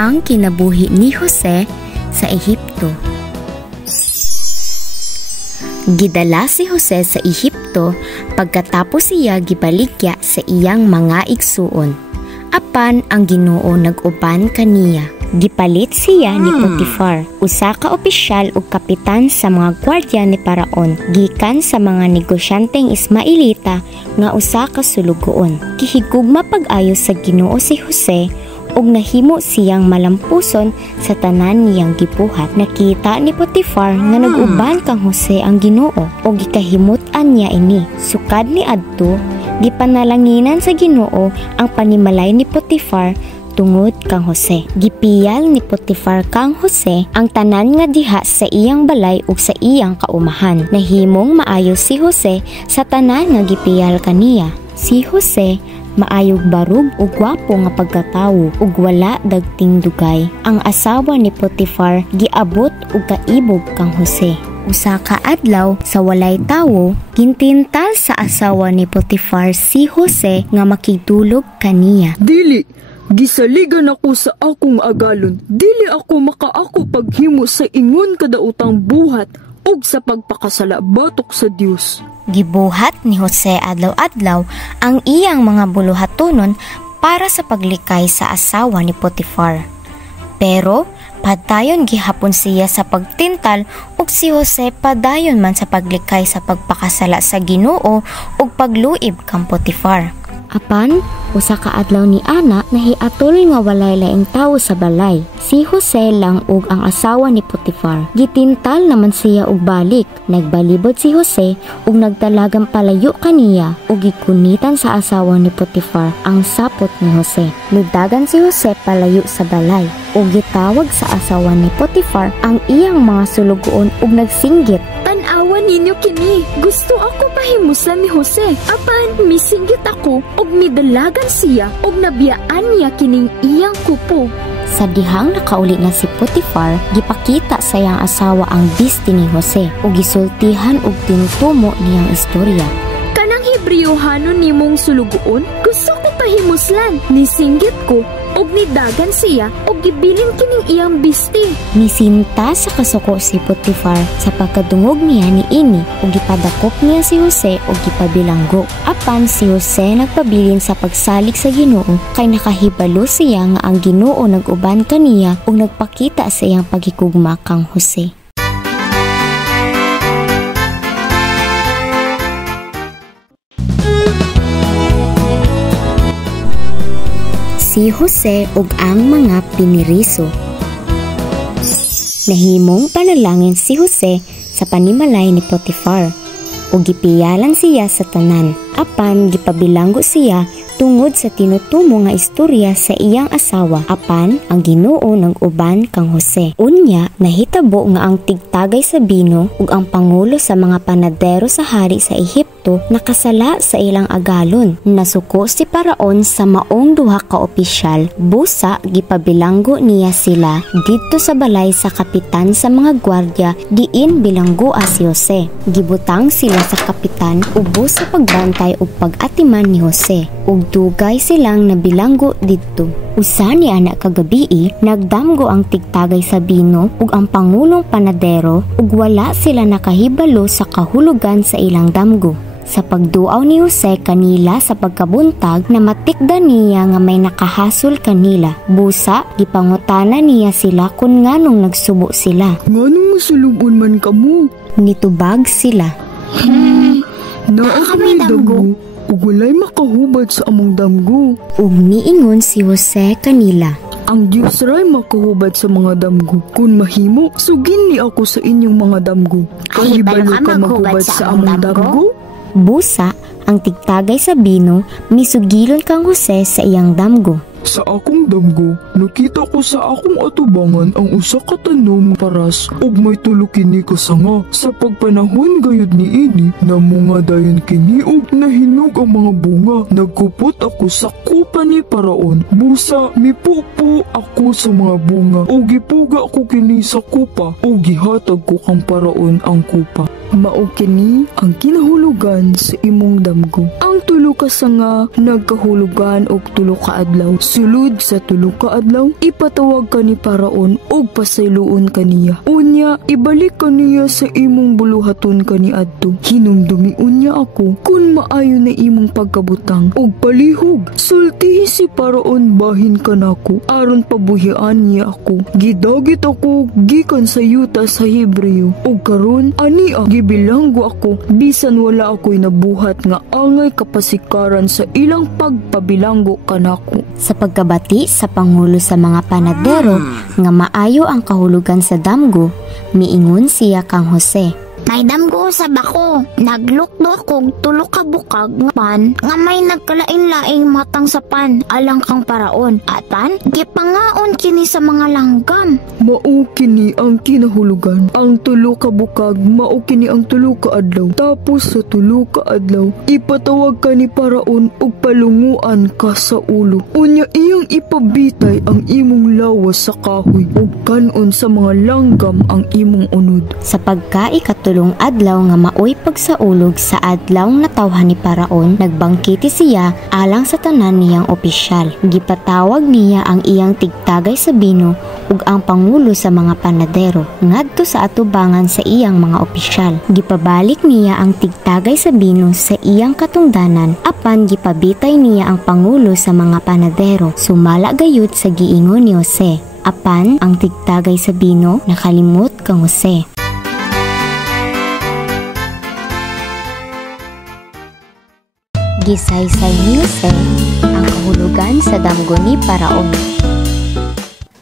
ang kinabuhi ni Jose sa Ehipto. Gidala si Jose sa Ehipto pagkatapos siya gibaligya sa iyang mga igsuon. Apan ang Ginoo nag-uban kaniya. Gipalit siya ni Potifar, usa ka opisyal ug kapitan sa mga gwardya ni Paraon, gikan sa mga negosyanteng Ismailita nga usa ka sulugoon. Gihigugma pag-ayo sa Ginoo si Jose ug nahimo siyang malampuson sa tanan niyang gibuhat. Nakita ni Potifar nga nag-uban kang Jose ang Ginoo ug gikahimut-an niya ini. Sukad ni adto, gipanalanginan sa Ginoo ang panimalay ni Potifar tungod kang Jose. Gipiyal ni Potifar kang Jose ang tanan nga diha sa iyang balay ug sa iyang kaumahan. Nahimong maayo si Jose sa tanan nga gipiyal kaniya. Si Jose maayog barug ug gwapo nga pagkatawo ug wala dagting dugay. Ang asawa ni Potifar giabot ug kaibog kang Jose. Usa ka adlaw sa walay tawo, gintintal sa asawa ni Potifar si Jose nga makidulog kaniya. Dili, gisaligan ako sa akong agalon. Dili ako makaako paghimo sa ingon kadautang buhat ug sa pagpakasala batok sa Dios. Gibuhat ni Jose adlaw-adlaw ang iyang mga buluhatonon para sa paglikay sa asawa ni Potifar. Pero padayon gihapon siya sa pagtintal ug si Jose padayon man sa paglikay sa pagpakasala sa Ginoo ug pagluib kang Potifar. Apan, usa ka adlaw ni ana nahiatol nga walay laing tawo sa balay. Si Jose lang ug ang asawa ni Potifar. Gitintal naman siya og balik. Nagbalibot si Jose ug nagdalagang palayo kaniya ug gikunitan sa asawa ni Potifar ang sapot ni Jose. Nidagan si Jose palayo sa balay ug gitawag sa asawa ni Potifar ang iyang mga sulugoon ug nagsinggit. Tan-awan ninyo kini. Gusto ako pahimusan ni Jose. Apan misinggit ako ug midalagan siya ug nabiyaan niya kining iyang kupo. Sa dihang nakauli na si Potifar, gipakita sa iyang asawa ang bisti ni Jose ug gisultihan ug tinutumo niyang istorya. Kanang Hebrewhanon nimong sulugoon, gusto ko pahimuslan. Nisinggit ko ug nidagan siya ug gibilin kining iyang bisti. Misinta sa kasuko si Potifar sa pagkadungog niya ni ini ug gipadakop niya si Jose ug gipabilanggo. Apan si Jose nagpabilin sa pagsalig sa Ginoo kay nakahibalo siya nga ang Ginoo nag-uban kaniya ug nagpakita sa iyang paghigugma kang Jose. Si Jose ug ang mga piniriso. Nahimong panalangin si Jose sa panimalay ni Potifar ug gipiyalan siya sa tanan. Apan gipabilanggo siya tungod sa tinutumo nga istorya sa iyang asawa. Apan ang Ginoo nag-uban kang Jose. Unya nahitabo nga ang tigtagay sa bino ug ang pangulo sa mga panadero sa hari sa Ehipto nakasala sa ilang agalon. Nasuko si Paraon sa maong duha ka opisyal. Busa gipabilanggo niya sila didto sa balay sa kapitan sa mga gwardya diin bilanggoa si Jose. Gibutang sila sa kapitan ubos sa pagbantay ug pag-atiman ni Jose ug dugay silang nabilanggo didto. Usa ni anak kagabii, nagdamgo ang tigtagay sa bino ug ang pangulong panadero ug wala sila nakahibalo sa kahulugan sa ilang damgo. Sa pagduaw ni Jose kanila sa pagkabuntag, namatikdan niya nga may nakahasol kanila. Busa, gipangutana niya sila kung nganong nagsubo sila. Nganong masulubon man kamo? Nitubag sila. Naa kami damgo ug walay makahubad sa among damgo. Ug niingon si Jose kanila. Ang Dios ray makahubad sa mga damgo. Kung mahimo, sugin ni ako sa inyong mga damgo. Kahibalo ka maghubad sa among damgo? Busa, ang tigtagay sa bino, misugilon kang Jose sa iyang damgo. Sa akong damgo, nakita ko sa akong atubangan ang usa ka tanom paras ug may tulo kini kasanga. Sa pagpanahon gayud niini, namunga dayon kini ug nahinog ang mga bunga. Nagkupot ako sa kupa ni Paraon. Busa, mipupo ako sa mga bunga ug gipuga ko kini sa kupa ug gihatag ko kang Paraon ang kupa. Mao kini ang kinahulugan sa imong damgo. Ang tulo ka sanga nagkahulugan og tulo ka adlaw. Sulod sa tulo ka adlaw, ipatawag ka ni Paraon og pasayloon kaniya. Unya, ibalik kaniya sa imong buluhaton kaniadto. Hinumdumi unya ako kun maayo na imong pagkabutang og palihog. Sultihi si Paraon bahin kanako aron pabuhian niya ako. Gidagit ako gikan sa yuta sa Hebreo ug karon ania gibilanggo ako bisan wala ako'y nabuhat nga angay kapasikaran sa ilang pagpabilanggo kanako. Sa pagkabati sa pangulo sa mga panadero nga maayo ang kahulugan sa damgo, miingon siya kang Jose. May damgo sa bako, naglukdo akong tulo ka bukag nga pan nga may nagkalain-laing matang sa pan alang kang Paraon. At pan, gipangaon kini sa mga langgam. Mao kini ang kinahulugan. Ang tulo ka bukag mao kini ang tulo ka adlaw. Tapos sa tulo ka adlaw, ipatawag ka ni Paraon ug palunguan ka sa ulo. Unya iyang ipabitay ang imong lawas sa kahoy ug kanon sa mga langgam ang imong unod. Sa pagkaikatulong adlaw nga maoy pagsaulog sa adlaw nga tawhan ni Paraon, nagbangkiti siya alang sa tanan niyang opisyal. Gipatawag niya ang iyang tigtagay sa bino ug ang pangulo sa mga panadero ngadto sa atubangan sa iyang mga opisyal. Gipabalik niya ang tigtagay sa bino sa iyang katungdanan apan gipabitay niya ang pangulo sa mga panadero. Sumala gayud sa giingon ni Jose. Apan ang tigtagay sa bino nakalimot kang Jose. Gisaysay ni Jose ang kahulugan sa damgo ni Paraon.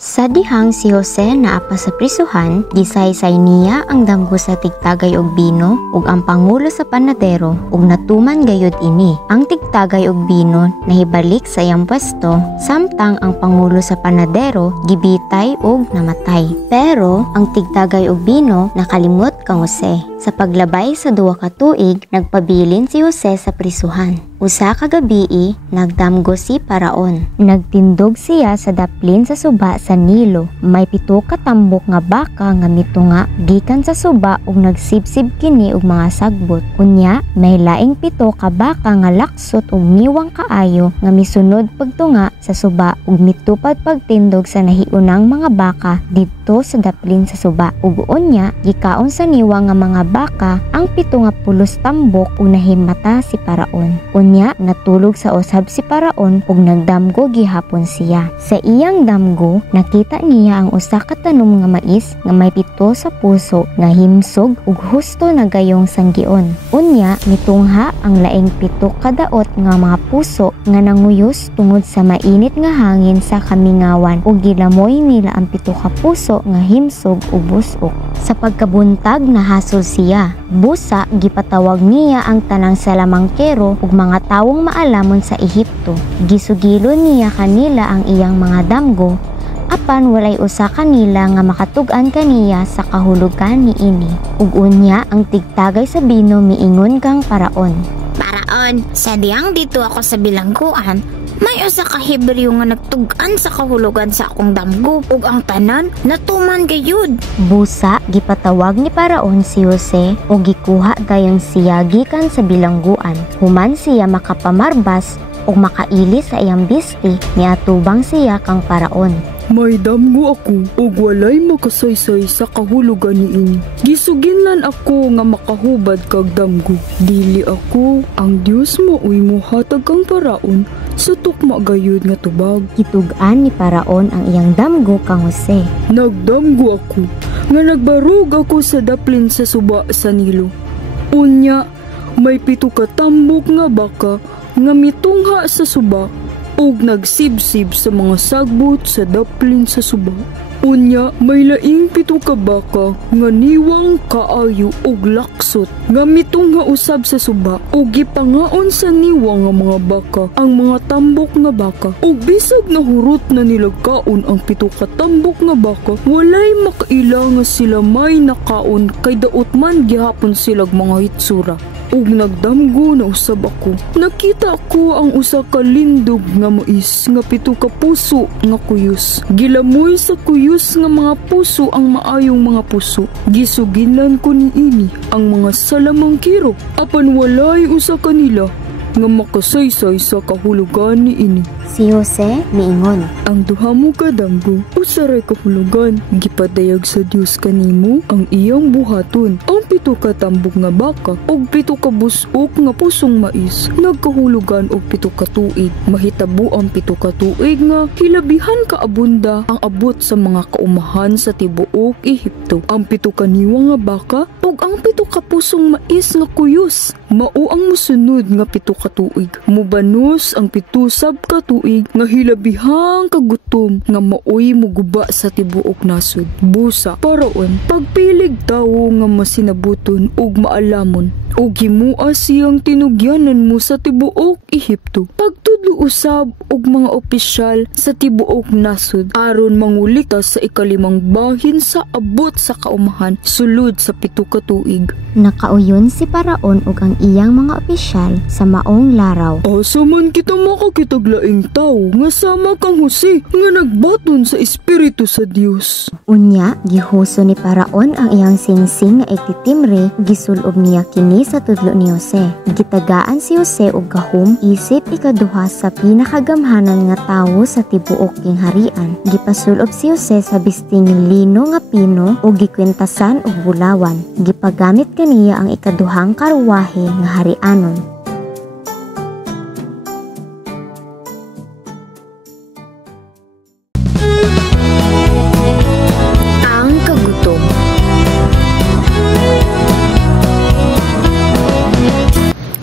Sa dihang si Jose naapa sa prisuhan, gisaysay niya ang damgo sa tigtagay og bino ug ang pangulo sa panadero ug natuman gayud ini. Ang tigtagay og bino nahibalik sa iyang pwesto samtang ang pangulo sa panadero gibitay ug namatay. Pero ang tigtagay og bino nakalimot kang Jose. Sa paglabay sa 2 ka tuig, nagpabilin si Jose sa prisuhan. Usa ka gabii, nagdamgo si Paraon. Nagtindog siya sa daplin sa suba sa Nilo. May 7 ka tambok nga baka nga mitunga gikan sa suba ug nagsibsib kini og mga sagbot. Unya, may laing 7 ka baka nga laksot ug niwang kaayo nga misunod pagtunga sa suba ug mitupad pagtindog sa nahiunang mga baka didto sa daplin sa suba. Ug unya, gikaon sa niwang nga mga baka ang 7 nga pulos tambok ug nahimata si Paraon. Unya, natulog sa usab si Paraon ug nagdamgo gihapon siya. Sa iyang damgo, nakita niya ang usa ka tanom nga mais nga may 7 sa puso nga himsog ug husto na gayong sanggion. Unya, mitungha ang laing 7 ka daot nga mga puso nga nanguyos tungod sa mainit nga hangin sa kamingawan ug gilamoy nila ang 7 ka puso nga himsog ug busok. Sa pagkabuntag nahasol siya. Busa, gipatawag niya ang tanang salamangkero ug mga tawong maalamon sa Ehipto. Gisugilo niya kanila ang iyang mga damgo, apan walay usa kanila nga makatug-an kaniya sa kahulugan niini. Ug unya ang tigtagay sa bino miingon kang Paraon. Paraon, sa diyang dito ako sa bilangguan, may usa ka Hebreo nga nagtug-an sa kahulugan sa akong damgo ug ang tanan natuman gayud. Busa, gipatawag ni Paraon si Jose ug gikuha dayon siya gikan sa bilangguan. Human siya makapamarbas ug makaili sa iyang bisti, niatubang siya kang Paraon. May damgo ako ug walay makasaysay sa kahulugan niini. Gisuginlan ako nga makahubad kag damgo. Dili ako ang Dios maoy mohatag kang Paraon sa tukma gayud nga tubag. Gitug-an ni Paraon ang iyang damgo kang Jose. Nagdamgo ako nga nagbarug ako sa daplin sa suba sa Nilo. Unya, may 7 ka tambok nga baka nga mitungha sa suba ug nagsibsib sa mga sagbot sa daplin sa suba. Unya, may laing 7 ka baka nga niwang kaayo ug laksot nga mitungha usab sa suba ug gipangaon sa niwang nga mga baka ang mga tambok nga baka ug bisag nahurot na nila kaon ang 7 ka tambok nga baka, walay makaila nga sila may nakaon kay daot man gihapon silag mga hitsura. ug nagdamgo na usab ako. Nakita ko ang usa ka lindog nga mais nga 7 ka puso nga kuyos. Gilamoy sa kuyos nga mga puso ang maayong mga puso. Gisuginan ko niini ang mga salamangkiro, apan walay usa kanila nga makasaysay sa kahulugan niini. Si Jose miingon, Ang duha mo kadamgo, usaray kahulugan. Gipadayag sa Dios kanimo ang iyang buhaton. Ang 7 ka tambok nga baka ug 7 ka busok nga pusong mais nagkahulugan og 7 ka tuig. Mahitabo ang 7 ka tuig nga hilabihan ka abunda ang abot sa mga kaumahan sa tibuok Ehipto. Ang 7 ka niwa nga baka ug ang 7 ka pusong mais nga kuyos mao ang mosunod nga 7 ka tuig. Mubanos ang 7 sab ka tuig nga hilabihang kagutom nga maoy muguba sa tibuok nasod. Busa paraon pagpilig tawo nga masinabuton ug maalamon ug himua siyang tinugyanan mo sa tibuok Ehipto. Pagtudlo usab og mga opisyal sa tibuok nasod aron mangulita sa ikalimang bahin sa abot sa kaumahan sulod sa 7 ka tuig. nakauyon si Paraon ug ang iyang mga opisyal sa maong laraw. Asa man kita makakitaglaing tao nga sama kang Jose nga nagbaton sa Espiritu sa Dios. Unya, gihuso ni Paraon ang iyang singsing nga ititimre, gisulob niya kini sa tudlo ni Jose. Gitagaan si Jose og gahom isip ikaduha sa pinakagamhanan nga tawo sa tibuok kingharian. Gipasulob si Jose sa bisting lino nga pino ug gikwentasan og bulawan. Gipagamit kaniya ang ikaduhang karwahe nga harianon. Ang kagutom.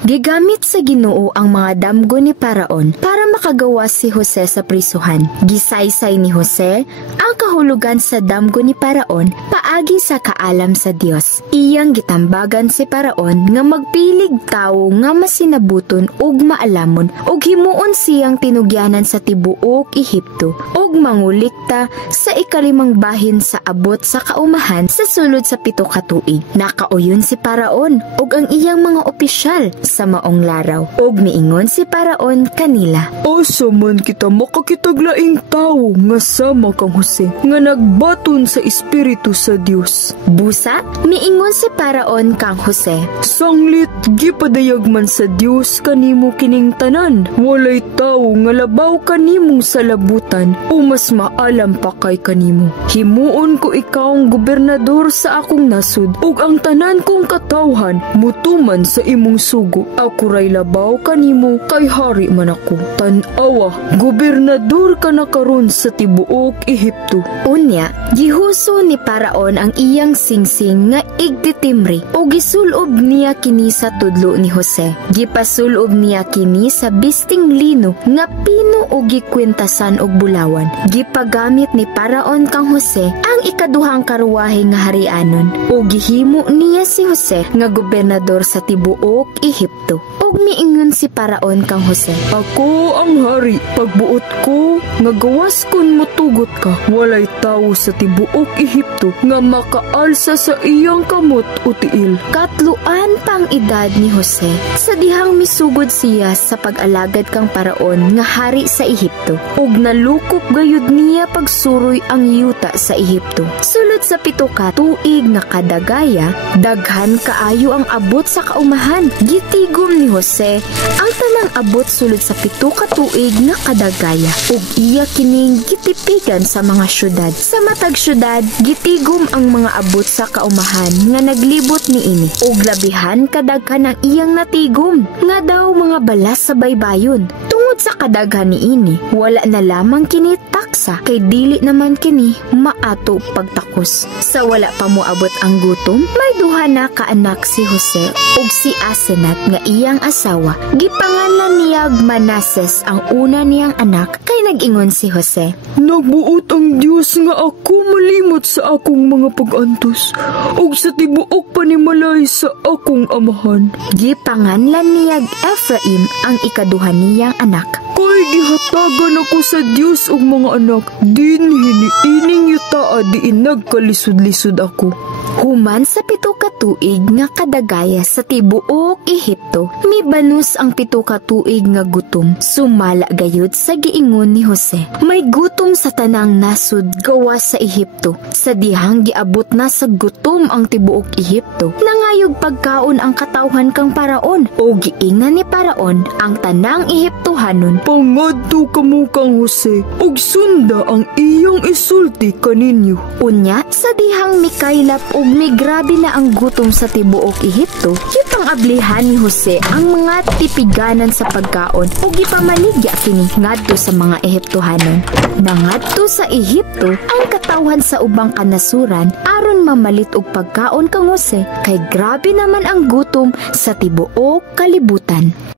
Gigamit sa Ginoo ang mga damgo ni Paraon para makagawas si Jose sa prisuhan. Gisaysay ni Jose ang kahulugan sa damgo ni Paraon paagi sa kaalam sa Dios. Iyang gitambagan si Paraon nga magpilig tawo nga masinabuton ug maalamon ug himuon siyang tinugyanan sa tibuok Ehipto ug mangulikta sa ikalimang bahin sa abot sa kaumahan sa sulod sa 7 ka tuig. Nakauyon si Paraon ug ang iyang mga opisyal sa maong laraw ug miingon si Paraon kanila, Asa man kita makakitaglaing tao nga sama kang Jose nga nagbaton sa Espiritu sa Dios. Busa, miingon si Paraon kang Jose, Sanglit gipadayag man sa Dios kanimo kining tanan. Walay tao nga labaw kanimong salabutan o mas maalam pa kay kanimo. Himuon ko ikaw ang gobernador sa akong nasod ug ang tanan kong katawhan mutuman sa imong sugo. Ako ray labaw kanimo kay hari man ako. Tan-awa, gobernador ka na karon sa tibuok Ehipto. Unya, gihuso ni Paraon ang iyang singsing nga igtitimri o gisulob niya kini sa tudlo ni Jose. Gipasulob niya kini sa bisting lino nga pino o gikwentasan og bulawan. Gipagamit ni Paraon kang Jose ang ikaduhang karwahe nga harianon o gihimo niya si Jose nga gobernador sa tibuok Ehipto. Og miingon si Paraon kang Jose, Ako ang hari, pagbuot ko nga gawas kon motugot ka. Walay tao sa tibuok Ehipto nga makaalsa sa iyang kamot o tiil. Katluan pang edad ni Jose sa dihang misugod siya sa pag-alagad kang Paraon nga hari sa Ehipto ug nalukop gayud niya pagsuroy ang yuta sa Ehipto. Sulod sa 7 ka tuig nga kadagaya, daghan kaayo ang abot sa kaumahan. Gitigom ni Jose ang tanang abot sulod sa 7 ka tuig nga kadagaya ug iya kining gitipigan sa mga syudad. Sa matag syudad, gitigom ang mga abot sa kaumahan nga naglibot niini ug labihan kadaghan ang iyang natigom nga daw mga balas sa baybayon. Tungod sa kadaghan niini, wala na lamang kini taksa kay dili naman kini maato pagtakos. Sa wala pa moabot ang gutom, may duha na kaanak si Jose ug si Asenat nga iyang asawa. Gipangalan niya Manases ang una niyang anak kay nag-ingon si Jose, Nagbuot ang Dios nga ako malimot sa akong mga pag-antos ug sa tibuok panimalay sa akong amahan. Gipanganlan niya Ephraim ang ikaduha niyang anak. Kay gihatagan ako sa Dios ug mga anak, din hiniining yutaa diin nagkalisod-lisod ako. Human sa 7 ka tuig nga kadagaya sa tibuok Ehipto, mibanos ang 7 ka tuig nga gutom. Sumala gayud sa giingon ni Jose. May gutom sa tanang nasud gawas sa Ehipto. Sa dihang giabot na sa gutom ang tibuok Ehipto, nangayog pagkaon ang katawhan kang paraon o giingnan ni paraon ang tanang Ehiptohanon. Pangadto kamo kang Jose, ug sunda ang iyang isulti kaninyo. Unya, sa dihang mikaylap ug migrabe na ang gutom sa tibuok Ehipto, gipangablihan ni Jose ang mga tipiganan sa pagkaon ug gipamaligya kini ngadto sa mga Ehiptohanon. Nangadto sa Ehipto ang katawhan sa ubang kanasuran aron mamalit og pagkaon kang Jose, kay grabe naman ang gutom sa tibuok kalibutan.